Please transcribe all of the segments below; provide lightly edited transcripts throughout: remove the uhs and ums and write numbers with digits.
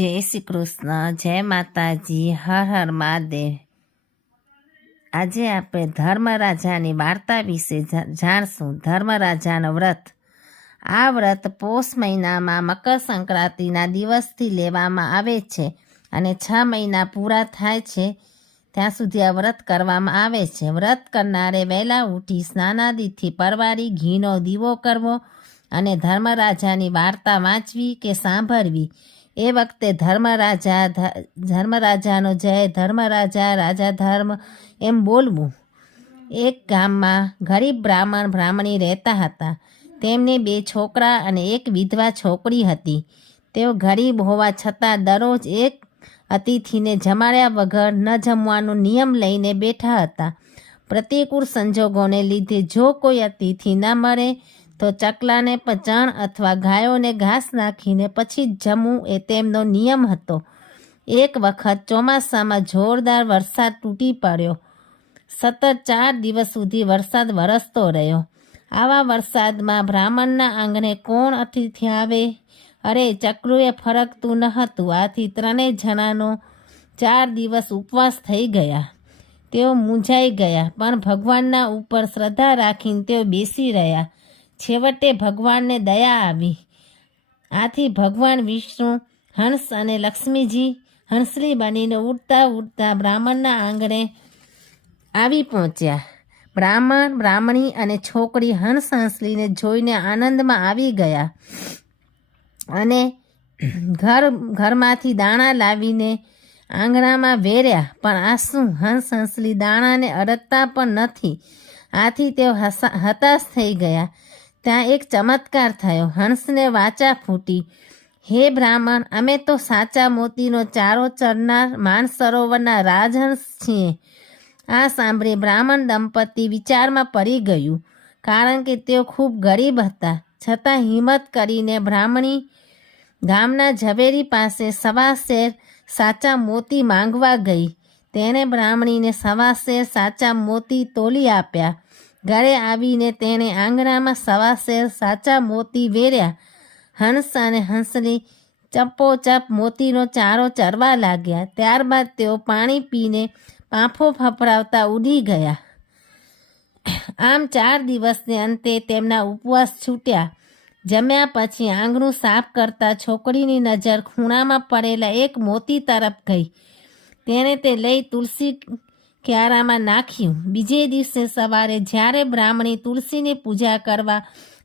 જય શ્રી કૃષ્ણ, જય માતાજી, હર હર મહાદેવ। આજે આપણે ધર્મરાજાની વાર્તા વિશે જાણશું। ધર્મરાજાનું વ્રત। આ વ્રત પોષ મહિનામાં મકર સંક્રાંતિના દિવસથી લેવામાં આવે છે અને 6 મહિના પૂરા થાય છે ત્યાં સુધી આ વ્રત કરવામાં આવે છે। વ્રત કરનારે વહેલા ઉઠી સ્નાનાદિથી પરવારી ઘીનો દીવો કરવો અને ધર્મરાજાની વાર્તા વાંચવી કે સાંભળવી। એ વખતે ધર્મરાજાનો જય, ધર્મરાજા રાજા ધર્મ એમ બોલવું। એક ગામમાં ગરીબ બ્રાહ્મણ બ્રાહ્મણી રહેતા હતા। તેમને 2 છોકરા અને એક વિધવા છોકરી હતી। તેઓ ગરીબ હોવા છતાં દરરોજ એક અતિથિને જમાડ્યા વગર ન જમવાનો નિયમ લઈને બેઠા હતા। પ્રતિકૂળ સંજોગોને લીધે જો કોઈ અતિથિ ન મળે તો ચકલાને ચણ અથવા ગાયોને ઘાસ નાખીને પછી જ જમવું એ તેમનો નિયમ હતો। એક વખત ચોમાસામાં જોરદાર વરસાદ તૂટી પડ્યો। સતત 4 દિવસ સુધી વરસાદ વરસતો રહ્યો। આવા વરસાદમાં બ્રાહ્મણના આંગણે કોણ અતિથિ આવે? અરે, ચકલુએ ફરકતું ન હતું। આથી 3 જણાનો 4 દિવસ ઉપવાસ થઈ ગયા। તેઓ મૂંઝાઈ ગયા, પણ ભગવાનના ઉપર શ્રદ્ધા રાખીને તેઓ બેસી રહ્યા। છેવટે ભગવાનને દયા આવી। આથી ભગવાન વિષ્ણુ હંસ અને લક્ષ્મીજી હંસલી બનીને ઉડતા ઉડતા બ્રાહ્મણના આંગણે આવી પહોંચ્યા। બ્રાહ્મણ, બ્રાહ્મણી અને છોકરી હંસલીને જોઈને આનંદમાં આવી ગયા અને ઘરમાંથી દાણા લાવીને આંગણામાં વેર્યા, પણ આ શું? હંસલી દાણાને અડકતા પણ નથી। આથી તેઓ હતાશ થઈ ગયા। ત્યાં એક ચમત્કાર થયો। હંસને વાચા ફૂટી, હે બ્રાહ્મણ, અમે તો સાચા મોતીનો ચારો ચરનાર માનસરોવરના રાજહંસ છીએ। આ સાંભળી બ્રાહ્મણ દંપતી વિચારમાં પડી ગયું, કારણ કે તેઓ ખૂબ ગરીબ હતા। છતાં હિંમત કરીને બ્રાહ્મણી ગામના ઝવેરી પાસે 1.25 શેર સાચા મોતી માંગવા ગઈ। તેણે બ્રાહ્મણીને 1.25 શેર સાચા મોતી તોલી આપ્યા। ઘરે આવીને તેણે આંગણામાં 1.25 શેર સાચા મોતી વેર્યા। હંસ અને હંસલી ચપોચપ મોતીનો ચારો ચરવા લાગ્યા। ત્યારબાદ તેઓ પાણી પીને પાંફો ફફડાવતા ઉડી ગયા। આમ 4 દિવસને અંતે તેમના ઉપવાસ છૂટ્યા। જમ્યા પછી આંગણું સાફ કરતા છોકરીની નજર ખૂણામાં પડેલા એક મોતી તરફ ગઈ। તેણે તે લઈ તુલસી ક્યારામાં નાખ્યું। બીજે દિવસે સવારે જ્યારે બ્રાહ્મણી તુલસીની પૂજા કરવા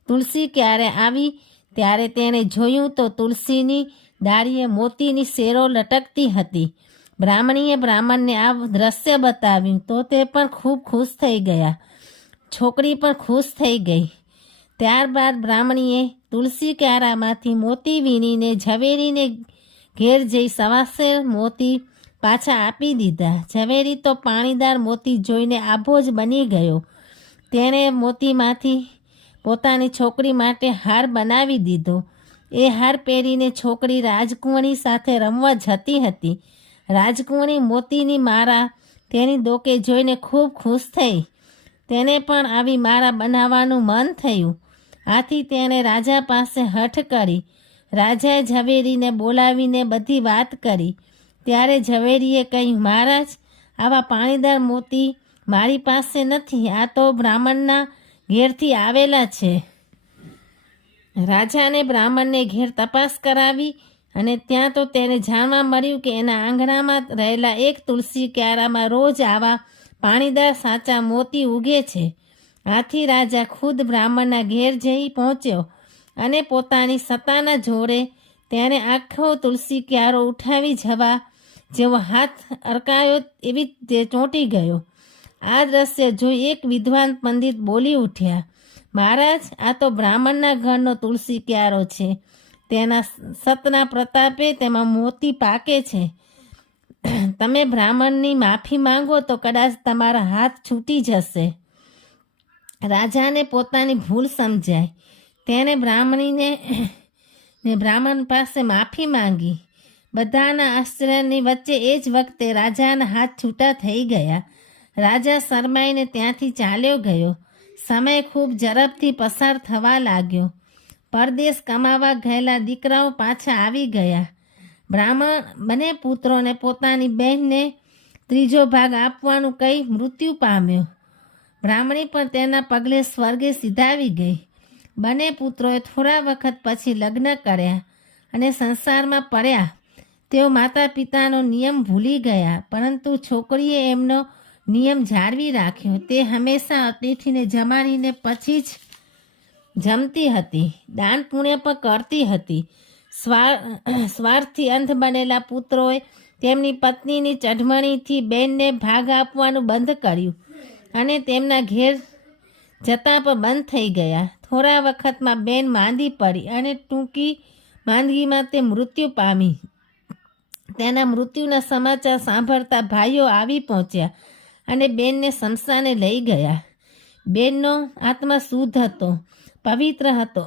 તુલસી ક્યારે આવી ત્યારે તેણે જોયું તો તુલસીની ડાળીએ મોતીની શેરો લટકતી હતી। બ્રાહ્મણીએ બ્રાહ્મણને આ દ્રશ્ય બતાવ્યું તો તે પણ ખૂબ ખુશ થઈ ગયા। છોકરી પણ ખુશ થઈ ગઈ। ત્યારબાદ બ્રાહ્મણીએ તુલસી ક્યારામાંથી મોતી વીણીને ઝવેરીને ઘેર જઈ 1.25 શેર મોતી પાછા આપી દીધા। ઝવેરી તો પાણીદાર મોતી જોઈને આભો જ બની ગયો। તેણે મોતીમાંથી પોતાની છોકરી માટે હાર બનાવી દીધો। એ હાર પહેરીને છોકરી રાજકુંવરી સાથે રમવા જતી હતી। રાજકુંવરી મોતીની માળા તેની ડોકે જોઈને ખૂબ ખુશ થઈ। તેને પણ આવી માળા બનાવવાનું મન થયું। આથી તેણે રાજા પાસે હઠ કરી। રાજાએ ઝવેરીને બોલાવીને બધી વાત કરી। ત્યારે ઝવેરીએ કહ્યું, મહારાજ, આવા પાણીદાર મોતી મારી પાસે નથી। આ તો બ્રાહ્મણના ઘેરથી આવેલા છે। રાજાને બ્રાહ્મણને ઘેર તપાસ કરાવી અને ત્યાં તો તેને જાણવા મળ્યું કે એના આંગણામાં રહેલા એક તુલસી ક્યારામાં રોજ આવા પાણીદાર સાચા મોતી ઉગે છે। આથી રાજા ખુદ બ્રાહ્મણના ઘેર જઈ પહોંચ્યો અને પોતાની સત્તાના જોરે તેણે આખો તુલસી ક્યારો ઉઠાવી જવા જેવો હાથ અરકાયો એવી તે ચોંટી ગયો। આ દ્રશ્ય જોઈ એક વિદ્વાન પંડિત બોલી ઉઠ્યા, મહારાજ, આ તો બ્રાહ્મણના ઘરનો તુલસી ક્યારો છે। તેના સતના પ્રતાપે તેમાં મોતી પાકે છે। તમે બ્રાહ્મણની માફી માંગો તો કદાચ તમારા હાથ છૂટી જશે। રાજાને પોતાની ભૂલ સમજાય। તેણે બ્રાહ્મણ પાસે માફી માંગી। બધાના આશ્ચર્યની વચ્ચે એ જ વખતે રાજાના હાથ છૂટા થઈ ગયા। રાજા શરમાઈને ત્યાંથી ચાલ્યો ગયો। સમય ખૂબ ઝડપથી પસાર થવા લાગ્યો। પરદેશ કમાવા ગયેલા દીકરાઓ પાછા આવી ગયા। બ્રાહ્મણ બંને પુત્રોને પોતાની બહેનને ત્રીજો ભાગ આપવાનું કહી મૃત્યુ પામ્યો. બ્રાહ્મણી પણ તેના પગલે સ્વર્ગે સિધાવી ગઈ. બંને પુત્રોએ થોડા વખત પછી લગ્ન કર્યા અને સંસારમાં પડ્યા. તેઓ માતા પિતાનો નિયમ ભૂલી ગયા, પરંતુ છોકરીએ એમનો નિયમ જાળવી રાખ્યો. તે હંમેશા અતિથિને જમાડીને પછી જ જમતી હતી, દાન પુણ્ય પણ કરતી હતી. સ્વાર્થથી અંધ બનેલા પુત્રોએ તેમની પત્નીની ચઢમણીથી બેનને ભાગ આપવાનું બંધ કર્યું અને તેમના ઘેર જતાં પણ બંધ થઈ ગયા. થોડા વખતમાં બેન માંદી પડી અને ટૂંકી માંદગીમાં તે મૃત્યુ પામી. તેના મૃત્યુના સમાચાર સાંભળતા ભાઈઓ આવી પહોંચ્યા અને બેનને સ્મશાને લઈ ગયા. બેનનો આત્મા શુદ્ધ હતો, પવિત્ર હતો.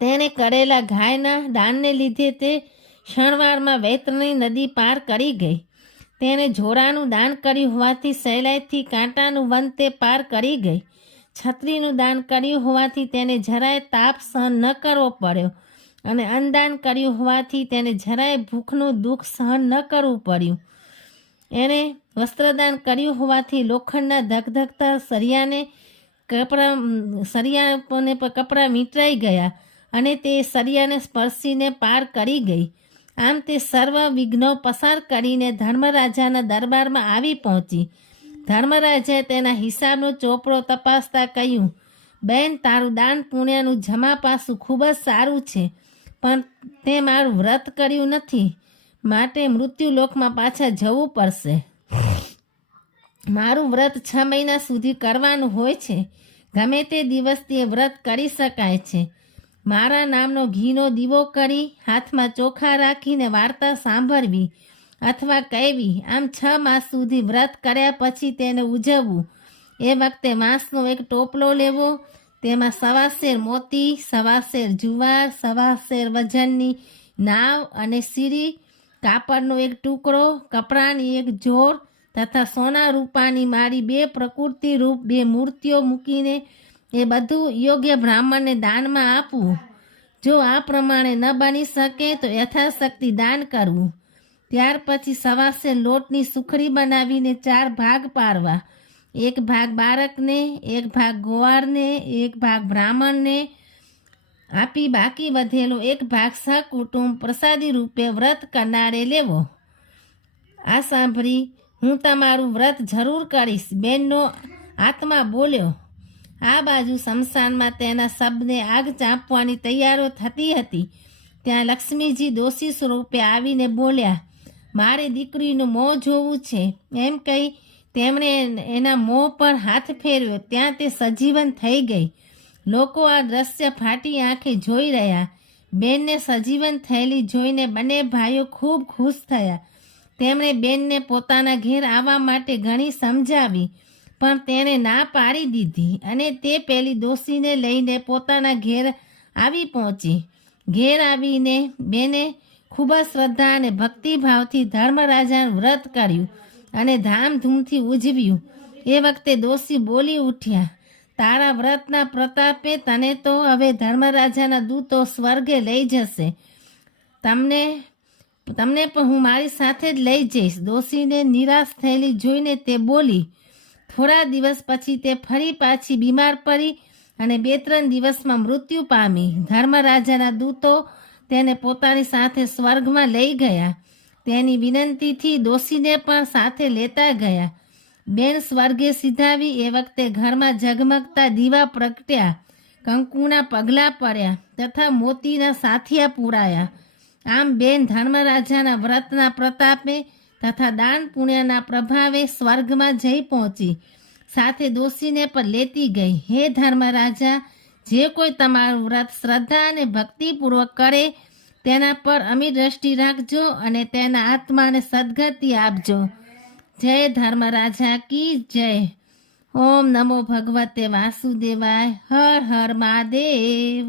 તેણે કરેલા ગાયના દાનને લીધે તે ક્ષણવારમાં વૈતરણી નદી પાર કરી ગઈ. તેણે જોડાનું દાન કર્યું હોવાથી સહેલાઈથી કાંટાનું વન તે પાર કરી ગઈ. છત્રીનું દાન કર્યું હોવાથી તેને જરાય તાપ સહન ન કરવો પડ્યો અને અન્નદાન કર્યું હોવાથી તેને જરાય ભૂખનું દુઃખ સહન ન કરવું પડ્યું. એણે વસ્ત્રદાન કર્યું હોવાથી લોખંડના ધગધગતા સરિયાને કપડાં વીંટરાઈ ગયા અને તે સરિયાને સ્પર્શીને પાર કરી ગઈ. આમ તે સર્વ વિઘ્નો પસાર કરીને ધર્મરાજાના દરબારમાં આવી પહોંચી. ધર્મરાજાએ તેના હિસાબનો ચોપડો તપાસતા કહ્યું, બેન, તારું દાન પુણ્યનું જમા પાસું ખૂબ જ સારું છે, પણ તે મારું વ્રત કર્યું નથી, માટે મૃત્યુલોકમાં પાછા જવું પડશે. મારું વ્રત 6 મહિના સુધી કરવાનું હોય છે. ગમે તે દિવસ તે વ્રત કરી શકાય છે. મારા નામનો ઘીનો દીવો કરી હાથમાં ચોખા રાખીને વાર્તા સાંભળવી અથવા કહેવી, આમ 6 માસ સુધી વ્રત કર્યા પછી તેને ઉજવવું. એ વખતે માંસનો એક ટોપલો લેવો, તેમાં 1.25 સેર મોતી, 1.25 સેર જુવાર, 1.25 સેર વજનની નાવ અને સીરી, કાપડનો એક ટુકડો, કપડાની એક જોડ તથા સોના રૂપાની મારી 2 પ્રકૃતિ રૂપ 2 મૂર્તિઓ મૂકીને એ બધું યોગ્ય બ્રાહ્મણને દાનમાં આપવું. જો આ પ્રમાણે ન બની શકે તો યથાશક્તિ દાન કરવું. ત્યાર પછી 1.25 સેર લોટની સુખડી બનાવીને 4 ભાગ પાડવા. 1 ભાગ બાળકને, 1 ભાગ ગોવાળને, 1 ભાગ બ્રાહ્મણને આપી બાકી વધેલો 1 ભાગ સહકુટુંબ પ્રસાદી રૂપે વ્રત કરનારે લેવો. આ સાંભળી હું તમારું વ્રત જરૂર કરીશ, બેનનો આત્મા બોલ્યો. આ બાજુ સ્મશાનમાં તેના શબને આગ ચાંપવાની તૈયારો થતી હતી. ત્યાં લક્ષ્મીજી દોષી સ્વરૂપે આવીને બોલ્યા, મારે દીકરીનું મોં જોવું છે. એમ કહી તેમણે એના મોં પર હાથ ફેરવ્યો. ત્યાં તે સજીવન થઈ ગઈ. લોકો આ દ્રશ્ય ફાટી આંખે જોઈ રહ્યા. બેનને સજીવન થયેલી જોઈને બંને ભાઈઓ ખૂબ ખુશ થયા. તેમણે બેનને પોતાના ઘેર આવવા માટે ઘણી સમજાવી, પણ તેણે ના પાડી દીધી અને તે પેલી દોષીને લઈને પોતાના ઘેર આવી પહોંચી. ઘેર આવીને બેને ખૂબ જ શ્રદ્ધા અને ભક્તિભાવથી ધર્મરાજાનું વ્રત કર્યું અને ધામધૂમથી ઉજવ્યું. એ વખતે દોષી બોલી ઉઠ્યા, તારા વ્રતના પ્રતાપે તને તો હવે ધર્મરાજાના દૂતો સ્વર્ગે લઈ જશે. તમને પણ હું મારી સાથે જ લઈ જઈશ. દોષીને નિરાશ થયેલી જોઈને તે બોલી. થોડા દિવસ પછી તે ફરી પાછી બીમાર પડી અને 2-3 દિવસમાં મૃત્યુ પામી. ધર્મરાજાના દૂતો તેને પોતાની સાથે સ્વર્ગમાં લઈ ગયા. તેની વિનંતીથી દોષીને પણ સાથે લેતા ગયા. બેન સ્વર્ગે સિધાવી. એ વખતે ઘરમાં ઝગમગતા દીવા પ્રગટ્યા, કંકુના પગલાં પડ્યા તથા મોતીના સાથિયા પૂરાયા. આમ બેન ધર્મરાજાના વ્રતના પ્રતાપે તથા દાન પુણ્યના પ્રભાવે સ્વર્ગમાં જઈ પહોંચી. સાથે દોષીને પણ લેતી ગઈ. હે ધર્મરાજા, જે કોઈ તમારું વ્રત શ્રદ્ધા અને ભક્તિપૂર્વક કરે તેના પર અમી દ્રષ્ટિ રાખજો અને તેના આત્માને સદગતિ આપજો. જય ધર્મરાજા કી જય. ઓમ નમો ભગવતે વાસુદેવાય. હર હર મહાદેવ.